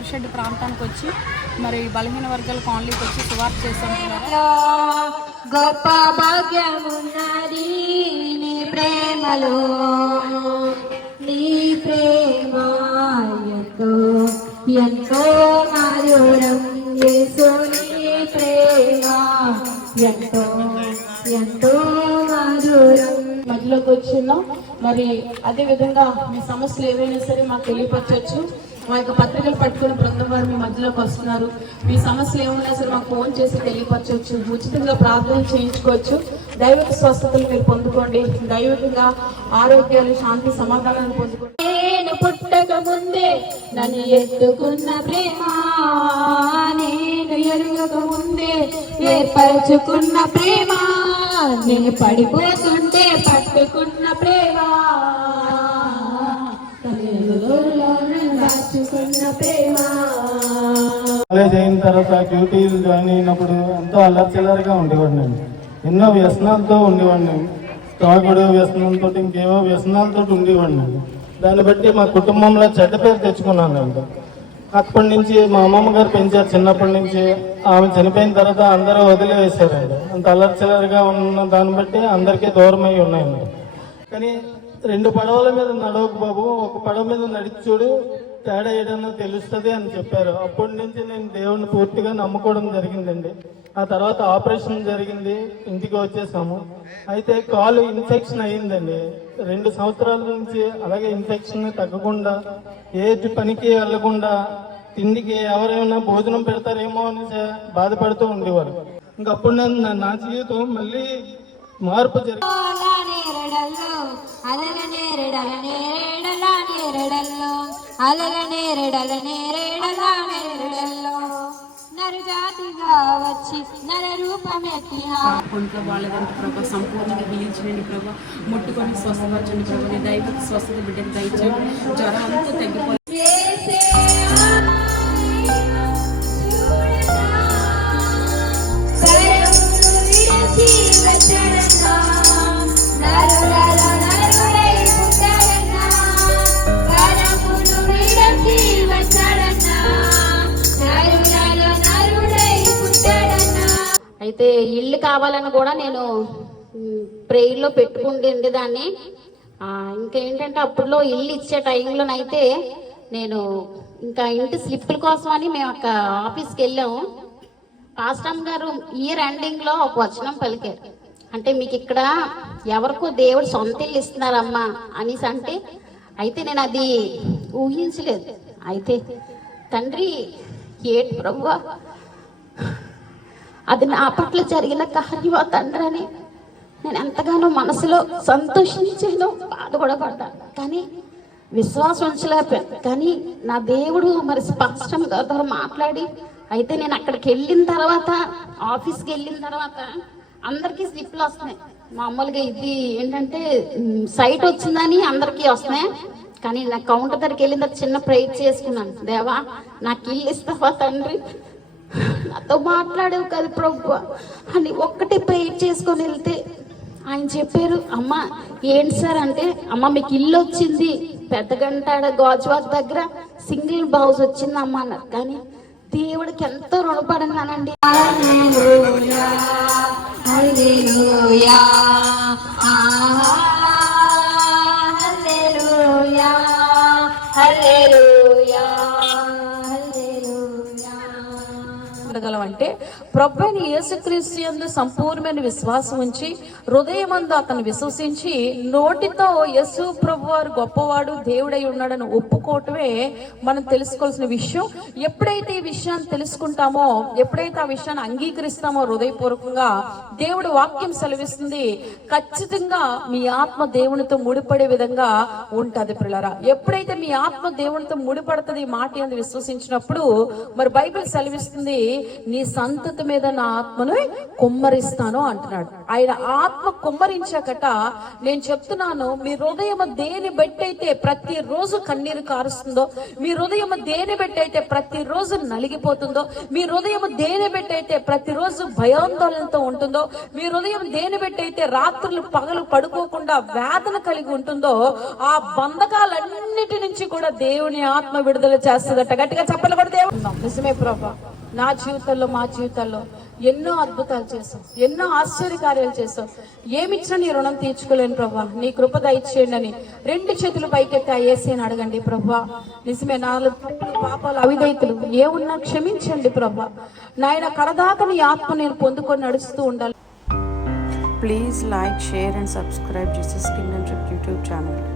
వారిషెడ్ ప్రాంతానికి వచ్చి మరి బలహీన వర్గాల కాలనీకి వచ్చి సువార్త చేస్తుంటున్నారు లో గొప్ప భాగ్యమున్నది నీ ప్రేమలో. నీ ప్రేమ ఎంతో ఎంతో మధురం ప్రేమ. ఎంతో ఎంతో మధురం మధ్యలోకి వచ్చిన్నాం మరి అదే విధంగా మీ సమస్యలు ఏవైనా సరే మాకు తెలియపరచవచ్చు. మా యొక్క పత్రికలు పట్టుకుని బృందం వారు మీ మధ్యలోకి వస్తున్నారు. మీ సమస్యలు ఏమున్నా సరే మాకు ఫోన్ చేసి తెలియపరచవచ్చు. ఉచితంగా ప్రార్థన చేయించుకోవచ్చు. దైవిక స్వస్థతలు మీరు పొందుకోండి. దైవికంగా ఆరోగ్యాలు శాంతి సమాధానాలు పొందుకోండి. నేను పుట్టక ముందే నన్ను ఎత్తుకున్న ప్రేమ నేను ఎరుగక ముందే ఏర్పరచుకున్న ప్రేమ నేను పడిపోతున్నా అయిన తర్వాత డ్యూటీలు జాయిన్ అయినప్పుడు ఎంతో అల్లర్చిల్లరగా ఉండేవాడిని ఎన్నో వ్యసనాలతో ఉండేవాడిని తాగుడు వ్యసనంతో ఇంకేవో వ్యసనాలతో ఉండేవాడిని దాన్ని బట్టి మా కుటుంబంలో చెడ్డ పేరు తెచ్చుకున్నాను నేను. అప్పటి నుంచి మా అమ్మమ్మ గారు పెంచారు చిన్నప్పటి నుంచి. ఆమె చనిపోయిన తర్వాత అందరూ వదిలివేశారు అంత అల్లర్చిల్లరగా ఉన్న దాన్ని బట్టి అందరికీ దూరమై ఉన్నాయండి కానీ రెండు పడవల మీద నడవకు బాబు ఒక పడవ మీద నడిచి చూడు తేడా ఏదన్నా తెలుస్తుంది అని చెప్పారు. అప్పటి నుంచి నేను దేవుణ్ణి పూర్తిగా నమ్ముకోవడం జరిగిందండి. ఆ తర్వాత ఆపరేషన్ జరిగింది. ఇంటికి వచ్చేసాము. అయితే కాలు ఇన్ఫెక్షన్ అయ్యిందండి. రెండు సంవత్సరాల నుంచి అలాగే ఇన్ఫెక్షన్ తగ్గకుండా ఏ పనికి వెళ్ళకుండా తిండికి ఎవరైనా భోజనం పెడతారేమో అని బాధపడుతూ ఉండేవారు. ఇంకప్పుడు నేను నా జీవితం మళ్ళీ మార్పు జరిగింది అలల నేరడల నేరేడల నేరడల్లో నరుజాతిగా వచ్చి నర రూపమెత్తి ఒంట్లో బాగాలేదంటే ప్రభావ సంపూర్ణంగా హీలించండి ప్రభావ ముట్టుకొని స్వస్థపరచండి ప్రభావ నీ దైవిక స్వస్థత బిడ్డకి దయచేయండి. జ్వరం అంతా తగ్గిపోయి అయితే ఇల్లు కావాలని కూడా నేను ప్రేయర్లో పెట్టుకుంటుండే దాన్ని ఇంకేంటంటే ఇంకా ఏంటంటే అప్పుడులో ఇల్లు ఇచ్చే టైంలోనైతే నేను ఇంకా ఇంటి స్లిప్పుల కోసం అని మేము ఒక ఆఫీస్కి వెళ్ళాము. పాస్టమ్ గారు ఇయర్ ఎండింగ్లో ఒక వచనం పలికారు. అంటే మీకు ఇక్కడ ఎవరికో దేవుడు సొంత ఇల్లు ఇస్తున్నారమ్మా అనేసి అంటే అయితే నేను అది ఊహించలేదు. అయితే తండ్రి ఏటి ప్రభు? అది నా పట్ల జరిగిన కార్యమా తండ్రి అని నేను ఎంతగానో మనసులో సంతోషించాను బాధ కూడా పడ్డాను. కానీ విశ్వాసం ఉంచలేకపోయాను. కానీ నా దేవుడు మరి స్పష్టంగా ద్వారా మాట్లాడి అయితే నేను అక్కడికి వెళ్ళిన తర్వాత ఆఫీస్కి వెళ్ళిన తర్వాత అందరికీ స్లిప్లు వస్తున్నాయి. మామూలుగా ఇది ఏంటంటే సైట్ వచ్చిందని అందరికీ వస్తున్నాయి. కానీ నా కౌంటర్ దగ్గరికి వెళ్ళిన చిన్న ప్రేయర్ చేసుకున్నాను. దేవా నాకు ఇల్లు ఇస్తావా తండ్రి? నాతో మాట్లాడేవు కదా ప్రభు అని ఒక్కటి ప్రేయర్ చేసుకొని వెళ్తే ఆయన చెప్పారు అమ్మ ఏంటి సార్ అంటే అమ్మ మీకు ఇల్లు వచ్చింది పెద్ద గంటాడ గాజువాక్ దగ్గర సింగిల్ హౌస్ వచ్చింది అమ్మ అన్నారు. కానీ దేవుడికి ఎంతో రుణపడినానండి ఉండగలమంటే ప్రభు యేసుక్రీస్తు సంపూర్ణమైన విశ్వాసం ఉంచి హృదయమందు అతను విశ్వసించి నోటితో యేసు ప్రభు వారు గొప్పవాడు దేవుడై ఉన్నాడని ఒప్పుకోవటమే మనం తెలుసుకోవాల్సిన విషయం. ఎప్పుడైతే ఈ విషయాన్ని తెలుసుకుంటామో ఎప్పుడైతే ఆ విషయాన్ని అంగీకరిస్తామో హృదయపూర్వకంగా దేవుడు వాక్యం సెలవిస్తుంది ఖచ్చితంగా మీ ఆత్మ దేవునితో ముడిపడే విధంగా ఉంటుంది పిల్లరా. ఎప్పుడైతే మీ ఆత్మ దేవునితో ముడిపడుతుంది మాట అని విశ్వసించినప్పుడు మరి బైబిల్ సెలవిస్తుంది నీ సంతతి మీద నా ఆత్మను కుమ్మరిస్తాను అంటున్నాడు. ఆయన ఆత్మ కుమ్మరించాకట నేను చెప్తున్నాను మీ హృదయం దేని బెట్టయితే ప్రతి రోజు కన్నీరు కారుస్తుందో మీ హృదయం దేని బెట్టయితే ప్రతి రోజు నలిగిపోతుందో మీ హృదయం దేని బెట్టయితే ప్రతిరోజు భయాందోళనతో ఉంటుందో మీ హృదయం దేని బెట్టయితే రాత్రులు పగలు పడుకోకుండా వేదన కలిగి ఉంటుందో ఆ బంధకాలన్నిటి నుంచి కూడా దేవుని ఆత్మ విడుదల చేస్తుందట. గట్టిగా చెప్పలు కూడా దేవుడు. నిజమే ప్రభా. నా జీవితంలో మా జీవితాల్లో ఎన్నో అద్భుతాలు చేసాం ఎన్నో ఆశ్చర్యకార్యాలు చేసాం ఏమిచ్చినా నీ రుణం తీర్చుకోలేను ప్రభా. నీ కృప దయచేయండి అని రెండు చేతులు పైకెత్తి అయ్యేసి అని అడగండి ప్రభా నిజమే నాలుగు పాపాలు అవిధైతులు ఏ ఉన్నా క్షమించండి ప్రభా. నాయన కడదాకని నీ ఆత్మ నేను పొందుకొని నడుస్తూ ఉండాలి. Please like share and subscribe Jesus Kingdom YouTube channel.